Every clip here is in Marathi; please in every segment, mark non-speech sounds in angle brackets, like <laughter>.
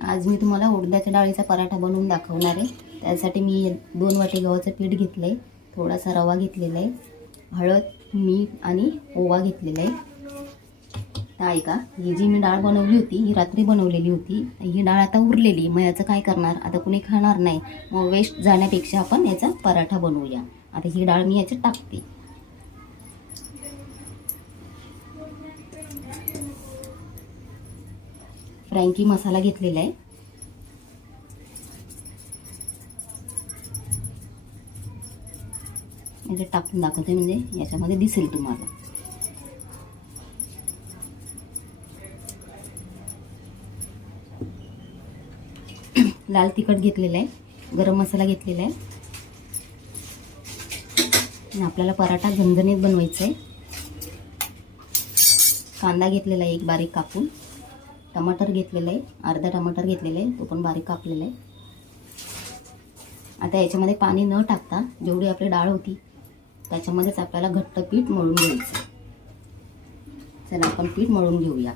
आज मी तुम्हाला उडदाच्या डाळीचा पराठा बनवून दाखवणार आहे. त्यासाठी मी दोन वाटी गव्हाचं पीठ घेतलं आहे थोडासा रवा घेतलेला आहे. हळद मीठ आणि ओवा घेतलेला आहे. तर ऐका ही जी मी डाळ बनवली होती ही रात्री बनवलेली होती ही डाळ आता उरलेली मग याचं काय करणार? आता कुणी खाणार नाही. मग वेस्ट जाण्यापेक्षा आपण याचा पराठा बनवूया. आता ही डाळ मी याच्यात टाकते. फ्रँकी मसाला घेतलेला आहे. याच्यात टाकून दाखवते म्हणजे याच्यामध्ये दिसेल तुम्हाला. <clears throat> लाल तिखट घेतलेलं आहे गरम मसाला घेतलेला आहे. आणि आपल्याला पराठा झणझणीत बनवायचा आहे. कांदा घेतलेला आहे एक बारीक कापून. टमाटर घेतलेलं आहे. अर्धा टमाटर घेतलेलं आहे. तो पण बारीक कापलेला आहे. आता याच्यामध्ये पाणी न टाकता जेवढी आपली डाळ होती त्याच्यामध्येच आपल्याला घट्ट पीठ मळून घ्यायचं चला आपण पीठ मळून घेऊया.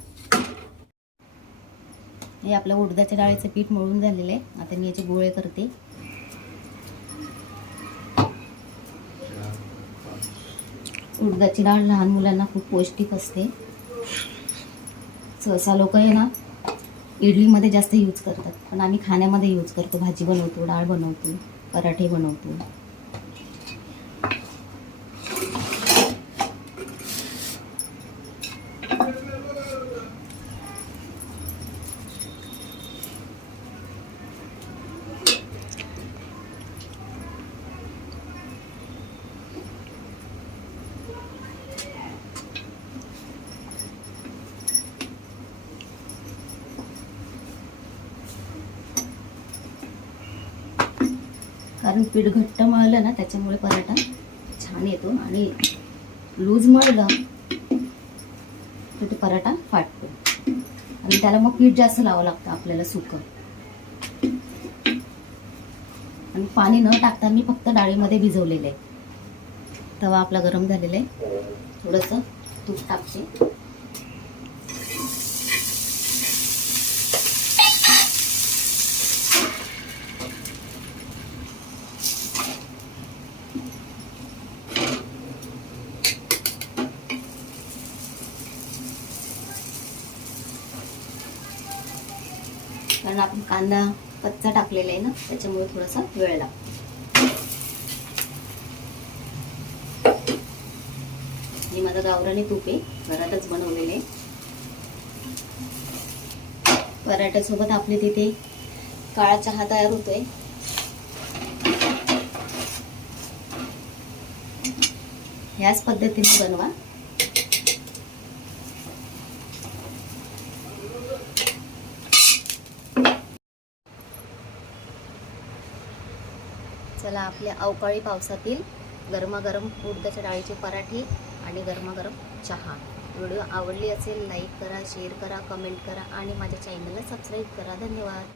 हे आपल्या उडदाच्या डाळीचं पीठ मळून झालेलं आहे. आता मी याचे गोळे करते. उडदाची डाळ लहान मुलांना खूप पौष्टिक असते. सहसा लोक आहे ना इडलीमध्ये जास्त यूज करतात. पण आम्ही खाण्यामध्ये यूज करतो. भाजी बनवतो डाळ बनवतो पराठे बनवतो. कारण पीठ घट्ट मळलं ना त्याच्यामुळे पराठा छान येतो आणि लूज मळलं तर ते पराठा फाटतो. आणि त्याला मग पीठ जास्त लावावं लागतं आपल्याला सुकं. आणि पाणी न टाकता मी फक्त डाळीमध्ये भिजवलेलं आहे. तवा आपला गरम झालेला आहे. थोडंसं तूप टाकते. कारण आपण कांदा कच्चा टाकलेला आहे ना त्याच्यामुळे थोडासा वेळ लागतो. हे माझं गावराने तूप आहे घरातच बनवलेले आहे. पराठ्यासोबत आपले तिथे काळा चहा तयार होतोय. ह्याच पद्धतीने बनवा. चला आपल्या अवकाळी पावसातील गरमागरम उडदाच्या डाळीचे पराठे आणि गरमागरम चहा. व्हिडिओ आवडली असेल लाईक करा शेअर करा कमेंट करा आणि माझ्या चॅनलला सबस्क्राईब करा. धन्यवाद.